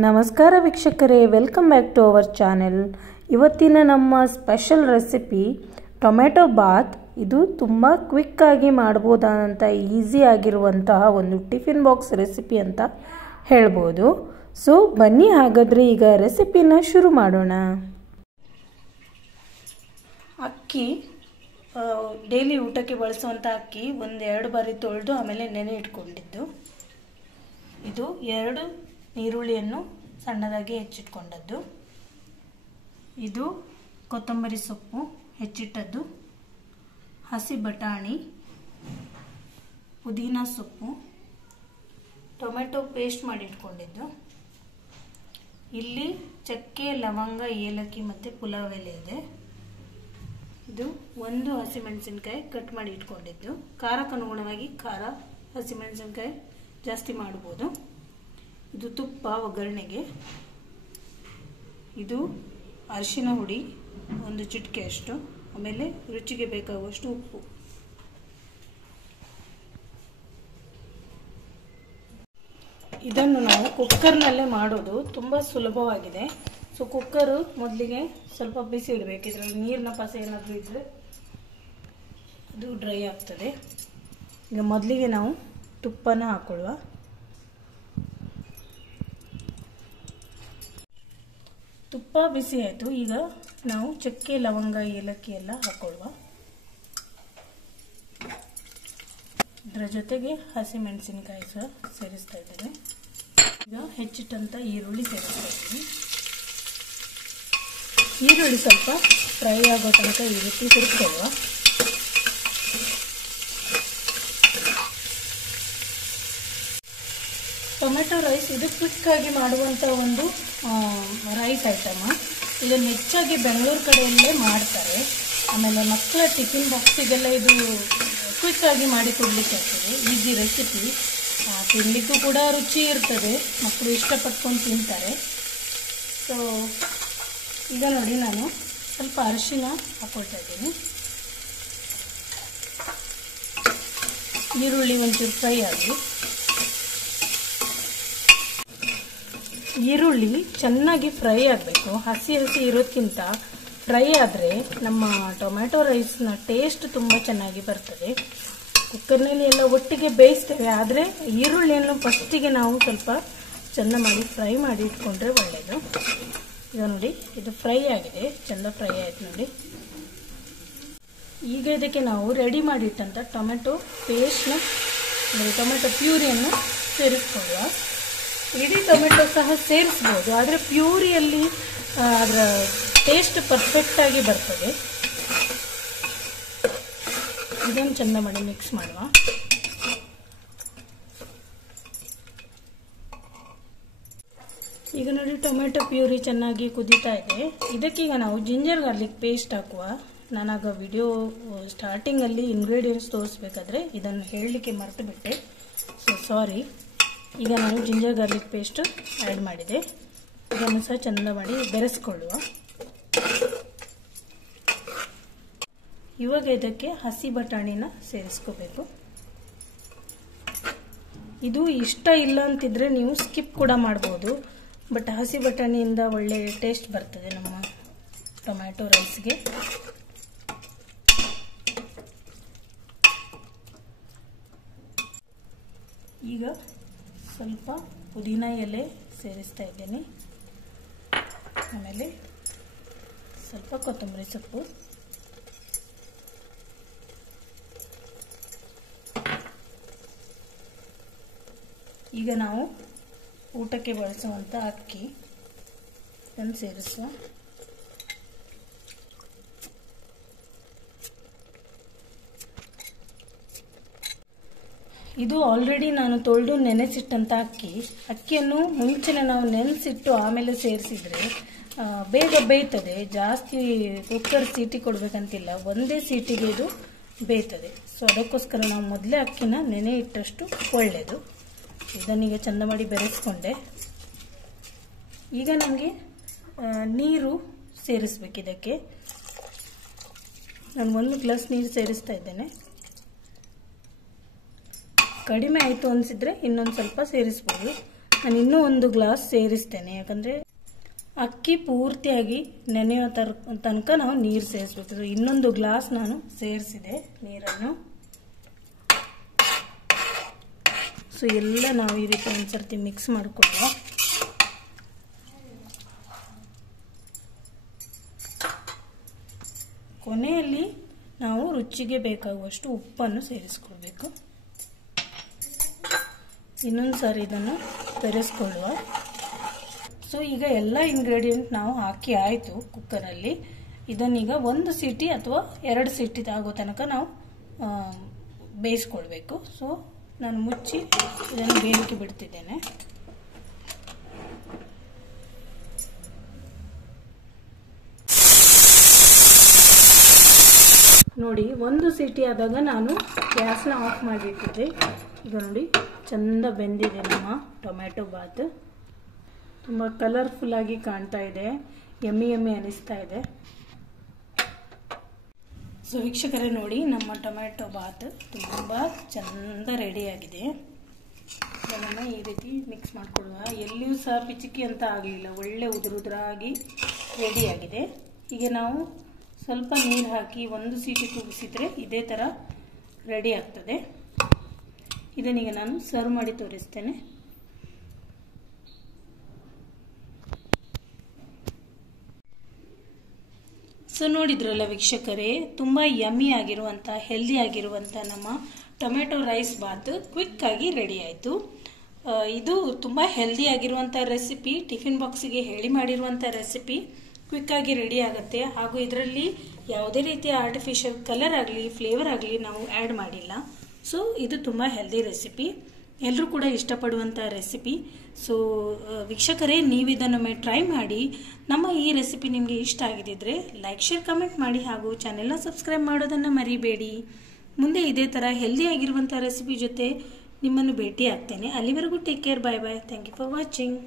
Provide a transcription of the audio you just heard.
ನಮಸ್ಕಾರ ವೀಕ್ಷಕರೇ, welcome back to our channel. ಇವತ್ತಿನ ನಮ್ಮ ಸ್ಪೆಷಲ್ ರೆಸಿಪಿ ಟೊಮೆಟೊ ಬಾತ್. ಇದು ತುಂಬ ಕ್ವಿಕ್ಕಾಗಿ ಮಾಡ್ಬೋದಾದಂಥ ಈಸಿ ಆಗಿರುವಂತಹ ಒಂದು ಟಿಫಿನ್ ಬಾಕ್ಸ್ ರೆಸಿಪಿ ಅಂತ ಹೇಳ್ಬೋದು. ಸೊ ಬನ್ನಿ ಹಾಗಾದರೆ ಈಗ ರೆಸಿಪಿನ ಶುರು ಮಾಡೋಣ. ಅಕ್ಕಿ ಡೈಲಿ ಊಟಕ್ಕೆ ಬಳಸುವಂಥ ಅಕ್ಕಿ 1-2 ಬಾರಿ ತೊಳೆದು ಆಮೇಲೆ ನೆನೆ ಇಟ್ಕೊಂಡಿದ್ದು. ಇದು 2 ಈರುಳ್ಳಿಯನ್ನು ಸಣ್ಣದಾಗಿ ಹೆಚ್ಚಿಟ್ಕೊಂಡದ್ದು. ಇದು ಕೊತ್ತಂಬರಿ ಸೊಪ್ಪು ಹೆಚ್ಚಿಟ್ಟದ್ದು, ಹಸಿ ಬಟಾಣಿ, ಪುದೀನ ಸೊಪ್ಪು, ಟೊಮೆಟೊ ಪೇಸ್ಟ್ ಮಾಡಿ ಇಟ್ಕೊಂಡಿದ್ದು. ಇಲ್ಲಿ ಚಕ್ಕೆ, ಲವಂಗ, ಏಲಕ್ಕಿ ಮತ್ತು ಪುಲಾವ್ ಎಲೆ ಇದೆ. ಇದು 1 ಹಸಿಮೆಣಸಿನಕಾಯಿ ಕಟ್ ಮಾಡಿ ಇಟ್ಕೊಂಡಿದ್ದು. ಖಾರಕ್ಕೆ ಅನುಗುಣವಾಗಿ ಖಾರ, ಹಸಿಮೆಣಸಿನಕಾಯಿ ಜಾಸ್ತಿ ಮಾಡ್ಬೋದು. ಇದು ತುಪ್ಪ ಒಗ್ಗರಣೆಗೆ. ಇದು ಅರಿಶಿನ ಹುಡಿ 1 ಚಿಟಿಕೆ ಅಷ್ಟು, ಆಮೇಲೆ ರುಚಿಗೆ ಬೇಕಾಗುವಷ್ಟು ಉಪ್ಪು. ಇದನ್ನು ನಾವು ಕುಕ್ಕರ್ನಲ್ಲೇ ಮಾಡೋದು, ತುಂಬ ಸುಲಭವಾಗಿದೆ. ಸೊ ಕುಕ್ಕರು ಮೊದಲಿಗೆ ಸ್ವಲ್ಪ ಬಿಸಿ ಇಡಬೇಕು. ಇದರಲ್ಲಿ ನೀರಿನ ಪಸೆ ಏನಾದರೂ ಇದ್ದರೆ ಅದು ಡ್ರೈ ಆಗ್ತದೆ. ಈಗ ಮೊದಲಿಗೆ ನಾವು ತುಪ್ಪನ ಹಾಕೊಳ್ಳುವ. ತುಪ್ಪ ಬಿಸಿ ಆಯಿತು. ಈಗ ನಾವು ಚಕ್ಕೆ, ಲವಂಗ, ಏಲಕ್ಕಿ ಎಲ್ಲ ಹಾಕೊಳ್ಳುವ. ಇದರ ಜೊತೆಗೆ ಹಸಿಮೆಣಸಿನಕಾಯಿ ಸಹ ಸೇರಿಸ್ತಾ ಇದ್ದೇವೆ. ಈಗ ಹೆಚ್ಚಿಟ್ಟಂಥ ಈರುಳ್ಳಿ ಸೇರಿಸ್ತಾ ಇದ್ದೀವಿ. ಈರುಳ್ಳಿ ಸ್ವಲ್ಪ ಫ್ರೈ ಆಗೋ ತನಕ ಈ ರೀತಿ ಹುರ್ಕೊಳ್ಳುವ. ಟೊಮೆಟೊ ರೈಸ್ ಇದು ಕ್ವಿಕ್ಕಾಗಿ ಮಾಡುವಂಥ ಒಂದು ರೈಸ್ ಐಟಮ್. ಇದನ್ನು ಹೆಚ್ಚಾಗಿ ಬೆಂಗಳೂರು ಕಡೆಯಲ್ಲೇ ಮಾಡ್ತಾರೆ. ಆಮೇಲೆ ಮಕ್ಕಳ ಟಿಫಿನ್ ಬಾಕ್ಸಿಗೆಲ್ಲ ಇದು ಕ್ವಿಕ್ಕಾಗಿ ಮಾಡಿ ಕೊಡಲಿಕ್ಕೆ ಆಗ್ತದೆ. ಈಸಿ ರೆಸಿಪಿ, ತಿನ್ನಲಿಕ್ಕೂ ಕೂಡ ರುಚಿ ಇರ್ತದೆ, ಮಕ್ಕಳು ಇಷ್ಟಪಟ್ಕೊಂಡು ತಿಂತಾರೆ. ಸೊ ಈಗ ನೋಡಿ, ನಾನು ಸ್ವಲ್ಪ ಅರಿಶಿನ ಹಾಕ್ಕೊಳ್ತಾ ಇದ್ದೀನಿ. ಈರುಳ್ಳಿ ಒಂಚೂರು ಫ್ರೈ ಆಗಲಿ. ಈರುಳ್ಳಿ ಚೆನ್ನಾಗಿ ಫ್ರೈ ಆಗಬೇಕು. ಹಸಿ ಇರೋದಕ್ಕಿಂತ ಫ್ರೈ ಆದರೆ ನಮ್ಮ ಟೊಮೆಟೊ ರೈಸ್ನ ಟೇಸ್ಟ್ ತುಂಬ ಚೆನ್ನಾಗಿ ಬರ್ತದೆ. ಕುಕ್ಕರ್ನಲ್ಲಿ ಎಲ್ಲ ಒಟ್ಟಿಗೆ ಬೇಯಿಸ್ತೇವೆ, ಆದರೆ ಈರುಳ್ಳಿಯನ್ನು ಫಸ್ಟಿಗೆ ನಾವು ಸ್ವಲ್ಪ ಚೆಂದ ಮಾಡಿ ಫ್ರೈ ಮಾಡಿ ಇಟ್ಕೊಂಡ್ರೆ ಒಳ್ಳೆಯದು. ಈಗ ನೋಡಿ, ಇದು ಫ್ರೈ ಆಗಿದೆ, ಚೆಂದ ಫ್ರೈ ಆಯ್ತು ನೋಡಿ. ಈಗ ಇದಕ್ಕೆ ನಾವು ರೆಡಿ ಮಾಡಿಟ್ಟಂಥ ಟೊಮೆಟೊ ಪೇಸ್ಟ್ನ, ಟೊಮೆಟೊ ಪ್ಯೂರಿಯನ್ನು ಸೇರಿಸ್ಕೊಳ್ಳುವ. ಇಡೀ ಟೊಮೆಟೊ ಸಹ ಸೇರಿಸ್ಬೋದು, ಆದರೆ ಪ್ಯೂರಿಯಲ್ಲಿ ಅದರ ಟೇಸ್ಟ್ ಪರ್ಫೆಕ್ಟಾಗಿ ಬರ್ತದೆ. ಇದನ್ನು ಚೆಂದ ಮಾಡಿ ಮಿಕ್ಸ್ ಮಾಡುವ. ಈಗ ನೋಡಿ, ಟೊಮೆಟೊ ಪ್ಯೂರಿ ಚೆನ್ನಾಗಿ ಕುದೀತಾ ಇದೆ. ಇದಕ್ಕೀಗ ನಾವು ಜಿಂಜರ್ ಗಾರ್ಲಿಕ್ ಪೇಸ್ಟ್ ಹಾಕುವ. ನಾನಾಗ ವಿಡಿಯೋ ಸ್ಟಾರ್ಟಿಂಗಲ್ಲಿ ಇಂಗ್ರೀಡಿಯೆಂಟ್ಸ್ ತೋರಿಸ್ಬೇಕಾದ್ರೆ ಇದನ್ನು ಹೇಳಲಿಕ್ಕೆ ಮರೆತು ಬಿಟ್ಟೆ, ಸೊ ಸಾರಿ. ಈಗ ನಾನು ಜಿಂಜರ್ ಗಾರ್ಲಿಕ್ ಪೇಸ್ಟ್ ಆ್ಯಡ್ ಮಾಡಿದೆ. ಇದನ್ನು ಸಹ ಚೆಂದ ಮಾಡಿ ಬೆರೆಸ್ಕೊಳ್ಳುವ. ಇವಾಗ ಇದಕ್ಕೆ ಹಸಿ ಬಟಾಣಿನ ಸೇರಿಸ್ಕೋಬೇಕು. ಇದು ಇಷ್ಟ ಇಲ್ಲ ಅಂತಿದ್ರೆ ನೀವು ಸ್ಕಿಪ್ ಕೂಡ ಮಾಡ್ಬೋದು, ಬಟ್ ಹಸಿ ಬಟಾಣಿಯಿಂದ ಒಳ್ಳೆ ಟೇಸ್ಟ್ ಬರ್ತದೆ ನಮ್ಮ ಟೊಮ್ಯಾಟೊ ರೈಸ್ಗೆ. ಈಗ ಸ್ವಲ್ಪ ಪುದೀನ ಎಲೆ ಸೇರಿಸ್ತಾ ಇದ್ದೇನೆ, ಆಮೇಲೆ ಸ್ವಲ್ಪ ಕೊತ್ತಂಬರಿ ಸೊಪ್ಪು. ಈಗ ನಾವು ಊಟಕ್ಕೆ ಬಳಸುವಂಥ ಅಕ್ಕಿ ಇದನ್ನು ಸೇರಿಸುವ. ಇದು ಆಲ್ರೆಡಿ ನಾನು ತೊಳೆದು ನೆನೆಸಿಟ್ಟಂಥ ಅಕ್ಕಿಯನ್ನು ಮುಂಚೆನೇ ನಾವು ನೆನೆಸಿಟ್ಟು ಆಮೇಲೆ ಸೇರಿಸಿದ್ರೆ ಬೇಗ ಬೇಯ್ತದೆ. ಜಾಸ್ತಿ ಕುಕ್ಕರ್ ಸೀಟಿ ಕೊಡಬೇಕಂತಿಲ್ಲ, ಒಂದೇ ಸೀಟಿಗೆ ಇದು ಬೇಯ್ತದೆ. ಸೊ ಅದಕ್ಕೋಸ್ಕರ ನಾವು ಮೊದಲೇ ಅಕ್ಕಿನ ನೆನೆ ಇಟ್ಟಷ್ಟು ಒಳ್ಳೆಯದು. ಇದನ್ನೀಗ ಚೆಂದ ಮಾಡಿ ಬೆರೆಸ್ಕೊಂಡೆ. ಈಗ ನಮಗೆ ನೀರು ಸೇರಿಸ್ಬೇಕು. ಇದಕ್ಕೆ ನಾನು 1 ಗ್ಲಾಸ್ ನೀರು ಸೇರಿಸ್ತಾ ಇದ್ದೇನೆ. ಕಡಿಮೆ ಆಯಿತು ಅನಿಸಿದರೆ ಇನ್ನೊಂದು ಸ್ವಲ್ಪ ಸೇರಿಸ್ಬೋದು. ನಾನು ಇನ್ನೂ ಒಂದು ಗ್ಲಾಸ್ ಸೇರಿಸ್ತೇನೆ, ಯಾಕಂದರೆ ಅಕ್ಕಿ ಪೂರ್ತಿಯಾಗಿ ನೆನೆಯೋ ತನಕ ನಾವು ನೀರು ಸೇರಿಸ್ಬೇಕು. ಇನ್ನೊಂದು ಗ್ಲಾಸ್ ನಾನು ಸೇರಿಸಿದೆ ನೀರನ್ನು. ಸೊ ಎಲ್ಲ ನಾವು ಈ ರೀತಿ ಒಂದ್ಸರ್ತಿ ಮಿಕ್ಸ್ ಮಾಡಿಕೊಳ್ಳುವ. ಕೊನೆಯಲ್ಲಿ ನಾವು ರುಚಿಗೆ ಬೇಕಾಗುವಷ್ಟು ಉಪ್ಪನ್ನು ಸೇರಿಸ್ಕೊಳ್ಬೇಕು. ಇನ್ನೊಂದು ಸಾರಿ ಇದನ್ನು ಬೆರೆಸ್ಕೊಳ್ಳುವ. ಸೊ ಈಗ ಎಲ್ಲ ಇಂಗ್ರೀಡಿಯೆಂಟ್ ನಾವು ಹಾಕಿ ಆಯಿತು ಕುಕ್ಕರಲ್ಲಿ. ಇದನ್ನೀಗ 1 ಸೀಟಿ ಅಥವಾ 2 ಸೀಟಿ ಆಗೋ ತನಕ ನಾವು ಬೇಯಿಸ್ಕೊಳ್ಬೇಕು. ಸೊ ನಾನು ಮುಚ್ಚಿ ಇದನ್ನು ಬೇಯಲಿಕ್ಕೆ ಬಿಡ್ತಿದ್ದೇನೆ. ನೋಡಿ 1 ಸೀಟಿ ಆದಾಗ ನಾನು ಗ್ಯಾಸ್ನ ಆಫ್ ಮಾಡಿಟ್ಟಿದ್ದೆ. ಈಗ ನೋಡಿ ಚಂದ ಬೆಂದಿದೆ ನಮ್ಮ ಟೊಮೆಟೊ ಬಾತ್. ತುಂಬ ಕಲರ್ಫುಲ್ ಆಗಿ ಕಾಣ್ತಾ ಇದೆ, ಯಮ್ಮಿ ಯಮ್ಮಿ ಅನಿಸ್ತಾ ಇದೆ. ಸೊ ವೀಕ್ಷಕರೇ ನೋಡಿ, ನಮ್ಮ ಟೊಮೆಟೊ ಬಾತ್ ತುಂಬ ಚಂದ ರೆಡಿಯಾಗಿದೆ. ಇದನ್ನು ಈ ರೀತಿ ಮಿಕ್ಸ್ ಮಾಡಿಕೊಳ್ಳುವ. ಎಲ್ಲಿಯೂ ಸಹ ಪಿಚಿಕಿ ಅಂತ ಆಗಲಿಲ್ಲ, ಒಳ್ಳೆ ಉದುರುದ್ರಾಗಿ ರೆಡಿಯಾಗಿದೆ. ಹೀಗೆ ನಾವು ಸ್ವಲ್ಪ ನೀರು ಹಾಕಿ 1 ಸೀಟಿ ಕೂಗಿಸಿದ್ರೆ ಇದೇ ಥರ ರೆಡಿ ಆಗ್ತದೆ. ಇದನ್ನೀಗ ನಾನು ಸರ್ವ್ ಮಾಡಿ ತೋರಿಸ್ತೇನೆ. ಸೊ ನೋಡಿದ್ರಲ್ಲ ವೀಕ್ಷಕರೇ, ತುಂಬ ಯಮ್ಮಿ ಆಗಿರುವಂಥ ಹೆಲ್ದಿ ಆಗಿರುವಂಥ ನಮ್ಮ ಟೊಮೆಟೊ ರೈಸ್ ಬಾತ್ ಕ್ವಿಕ್ ಆಗಿ ರೆಡಿ ಆಯಿತು. ಇದು ತುಂಬ ಹೆಲ್ದಿ ಆಗಿರುವಂಥ ರೆಸಿಪಿ, ಟಿಫಿನ್ ಬಾಕ್ಸಿಗೆ ಹೇಳಿ ಮಾಡಿರುವಂಥ ರೆಸಿಪಿ. ಕ್ವಿಕ್ ಆಗಿ ರೆಡಿ ಆಗುತ್ತೆ. ಹಾಗೂ ಇದರಲ್ಲಿ ಯಾವುದೇ ರೀತಿಯ ಆರ್ಟಿಫಿಷಿಯಲ್ ಕಲರ್ ಆಗಲಿ ಫ್ಲೇವರ್ ಆಗಲಿ ನಾವು ಆ್ಯಡ್ ಮಾಡಿಲ್ಲ. ಸೊ ಇದು ತುಂಬ ಹೆಲ್ದಿ ರೆಸಿಪಿ, ಎಲ್ಲರೂ ಕೂಡ ಇಷ್ಟಪಡುವಂಥ ರೆಸಿಪಿ. ಸೊ ವೀಕ್ಷಕರೇ, ನೀವು ಇದನ್ನೊಮ್ಮೆ ಟ್ರೈ ಮಾಡಿ. ನಮ್ಮ ಈ ರೆಸಿಪಿ ನಿಮಗೆ ಇಷ್ಟ ಆಗಿದ್ದರೆ ಲೈಕ್ ಶೇರ್ ಕಮೆಂಟ್ ಮಾಡಿ, ಹಾಗೂ ಚಾನೆಲ್ನ ಸಬ್ಸ್ಕ್ರೈಬ್ ಮಾಡೋದನ್ನು ಮರಿಬೇಡಿ. ಮುಂದೆ ಇದೇ ಥರ ಹೆಲ್ದಿ ಆಗಿರುವಂಥ ರೆಸಿಪಿ ಜೊತೆ ನಿಮ್ಮನ್ನು ಭೇಟಿ ಆಗ್ತೇನೆ. ಅಲ್ಲಿವರೆಗೂ take care, bye bye. Thank you for watching.